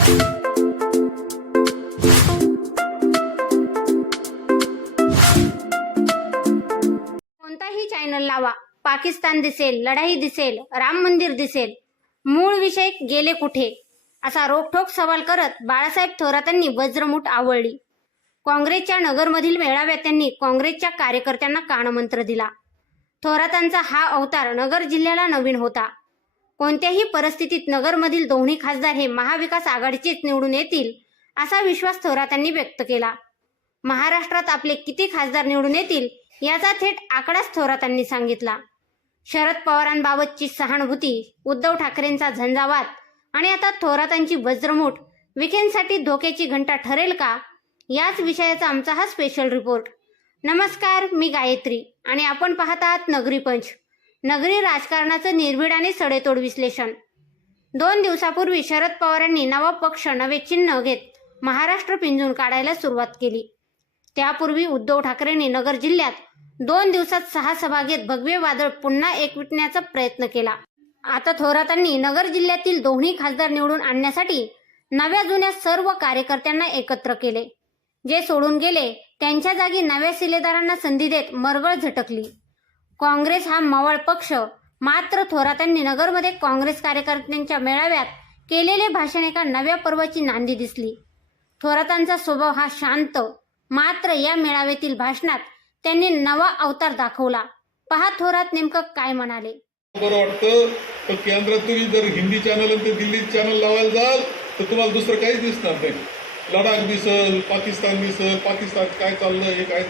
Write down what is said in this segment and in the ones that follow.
कोणताही चॅनल लावा. पाकिस्तान दिसेल लढाई दिसेल राम मंदिर दिसेल. मूळ विषय गेले कुठे? असा रोखठोक सवाल करत बाळासाहेब थोरातांनी वज्रमूठ आवळली. काँग्रेसच्या नगरमधील मेळाव्यात त्यांनी काँग्रेसच्या कार्यकर्त्यांना कानमंत्र दिला. थोरातांचा हा अवतार नगर जिल्ह्याला नवीन होता. कोणत्याही परिस्थितीत नगरमधील दोन्ही खासदार हे महाविकास आघाडीचेच निवडून येतील असा विश्वास थोरातांनी व्यक्त केला. महाराष्ट्रात आपले किती खासदार निवडून येतील याचा थेट आकडाच थोरातांनी सांगितला. शरद पवारांबाबतची सहानुभूती उद्धव ठाकरेंचा झंझावात आणि आता थोरातांची वज्रमूठ विखेंसाठी धोक्याची घंटा ठरेल का? याच विषयाचा आमचा हा स्पेशल रिपोर्ट नमस्कार मी गायत्री आणि आपण पाहत आहात नगरी पंच. नगरी राजकारणाचं निर्भीड आणि सडेतोड विश्लेषण. दोन दिवसापूर्वी शरद पवारांनी नवा पक्ष नवे चिन्ह घेत महाराष्ट्र पिंजून काढायला सुरुवात केली. त्यापूर्वी उद्धव ठाकरेंनी नगर जिल्ह्यात दोन दिवसात सहा सभा घेत भगवे वादळ पुन्हा एकविटण्याचा प्रयत्न केला. आता थोरातांनी नगर जिल्ह्यातील दोन्ही खासदार निवडून आणण्यासाठी नव्या जुन्या सर्व कार्यकर्त्यांना एकत्र केले. जे सोडून गेले त्यांच्या जागी नव्या शिलेदारांना संधी देत मरगळ झटकली. काँग्रेस हा मवळ पक्ष. मात्र थोरातांनी नगरमध्ये काँग्रेस कार्यकर्त्यांच्या मेळाव्यात केलेले भाषण एका नव्या पर्वाची नांदी दिसली. थोरातांचा स्वभाव हा शांत. मात्र या मेळाव्यातील भाषणात त्यांनी नवा अवतार दाखवला. पहा थोरात नेमकं काय म्हणाले. बरं वाटतं? पण केंद्रात जर हिंदी चॅनल आणि ते दिल्ली चॅनल लावायला जाल तर तुम्हाला दुसरं काहीच दिसणार नाही. लडाख दिसल पाकिस्तान दिसल पाकिस्तान काय चाललं हे काय?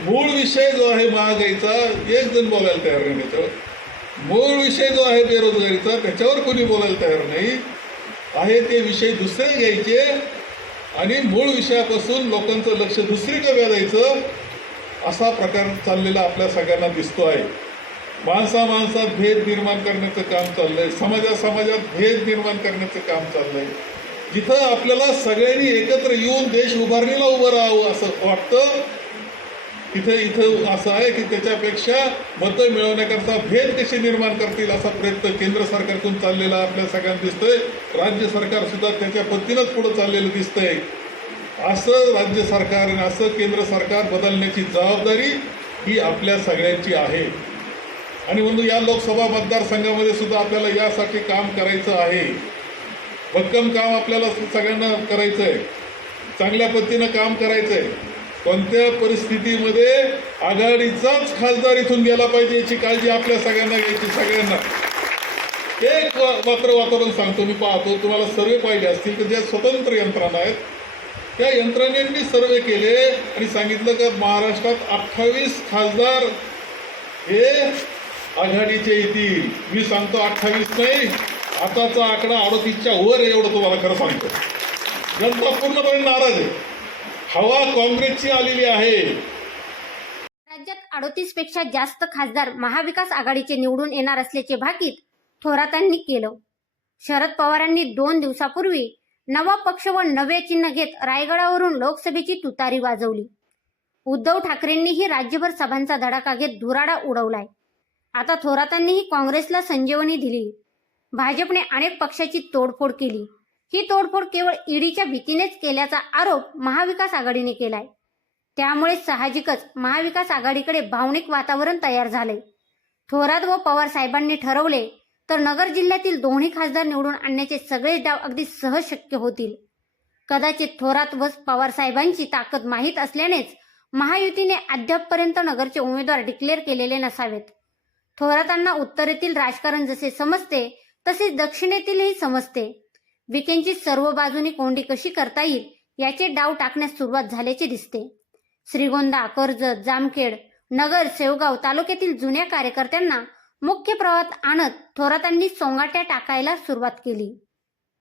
मूळ विषय जो आहे महागाईचा एक जण बोलायला तयार नाही त्याच्यावर. मूळ विषय जो आहे बेरोजगारीचा त्याच्यावर कोणी बोलायला तयार नाही. आहे ते विषय दुसरे घ्यायचे आणि मूळ विषयापासून लोकांचं लक्ष दुसरीकडे द्यायचं असा प्रकार चाललेला आपल्या सगळ्यांना दिसतो आहे. माणसा माणसात भेद निर्माण करण्याचं काम चाललंय. समाजा समाजात भेद निर्माण करण्याचं काम चाललंय. जिथं आपल्याला सगळ्यांनी एकत्र येऊन देश उभारणीला उभं राहावं असं वाटतं तिथे इथं असं आहे की त्याच्यापेक्षा मतं मिळवण्याकरता भेद कसे निर्माण करतील असा प्रयत्न केंद्र सरकारकडून चाललेला आपल्या सगळ्यांना दिसतोय. राज्य सरकार सुद्धा त्याच्या पद्धतीनंच पुढे चाललेलं दिसतंय. असं राज्य सरकार आणि असं केंद्र सरकार बदलण्याची जबाबदारी ही आपल्या सगळ्यांची आहे. आणि म्हणून या लोकसभा मतदारसंघामध्ये सुद्धा आपल्याला यासाठी काम करायचं आहे. भक्कम काम आपल्याला सगळ्यांना करायचं आहे चांगल्या पद्धतीनं काम करायचं आहे कोणत्या परिस्थितीमध्ये आघाडीचाच खासदार इथून गेला पाहिजे याची काळजी आपल्या सगळ्यांना घ्यायची सगळ्यांना. एक मात्र वातावरण सांगतो मी पाहतो तुम्हाला सर्वे पाहिले असतील की ज्या स्वतंत्र यंत्रणा आहेत त्या यंत्रणेंनी सर्वे केले आणि सांगितलं की महाराष्ट्रात अठ्ठावीस खासदार हे आघाडीचे येतील. मी सांगतो अठ्ठावीस नाही आताचा आकडा अडतीसच्या वर एवढं तुम्हाला खरं सांगतो. जनता पूर्णपणे नाराज आहे. हवा काँग्रेसची आलेली आहे. राज्यात अडोतीसपेक्षा जास्त खासदार महाविकास आघाडीचे निवडून येणार असल्याचे भाकीत थोरातांनी केलं. शरद पवारांनी दोन दिवसापूर्वी नवा पक्ष व नवे चिन्ह घेत रायगडावरून लोकसभेची तुतारी वाजवली. उद्धव ठाकरेंनीही राज्यभर सभांचा धडाका घेत धुराडा उडवलाय. आता थोरातांनीही काँग्रेसला संजीवनी दिली. भाजपने अनेक पक्षाची तोडफोड केली. ही तोडफोड केवळ ईडीच्या भीतीनेच केल्याचा आरोप महाविकास आघाडीने केलाय. त्यामुळे साहजिकच महाविकास आघाडीकडे भावनिक वातावरण तयार झाले थोरात व पवार साहेबांनी ठरवले तर नगर जिल्ह्यातील दोन्ही खासदार निवडून आणण्याचे सगळेच डाव अगदी सहज शक्य होतील. कदाचित थोरात व पवार साहेबांची ताकद माहीत असल्यानेच महायुतीने अद्यापपर्यंत नगरचे उमेदवार डिक्लेअर केलेले नसावेत. थोरातांना उत्तरेतील राजकारण जसे समजते तसेच दक्षिणेतीलही समजते. विकेंची सर्व बाजूनी कोंडी कशी करता येईल याचे डाव टाकण्यास सुरुवात झाल्याचे दिसते. श्रीगोंदा कर्जत जामखेड नगर शेवगाव तालुक्यातील जुन्या कार्यकर्त्यांना मुख्य प्रवाहात आणत थोरातांनी सोंगाट्या टाकायला सुरुवात केली.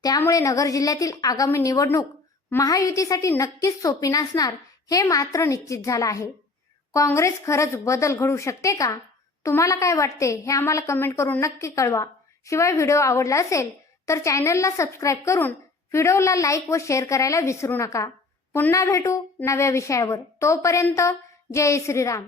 त्यामुळे नगर जिल्ह्यातील आगामी निवडणूक महायुतीसाठी नक्कीच सोपी नसणार हे मात्र निश्चित झालं आहे. काँग्रेस खरंच बदल घडू शकते का? तुम्हाला काय वाटते हे आम्हाला कमेंट करून नक्की कळवा. शिवाय व्हिडिओ आवडला असेल तर चॅनलला सबस्क्राईब करून व्हिडिओला लाईक व शेअर करायला विसरू नका. पुन्हा भेटू नव्या विषयावर. तोपर्यंत जय श्रीराम.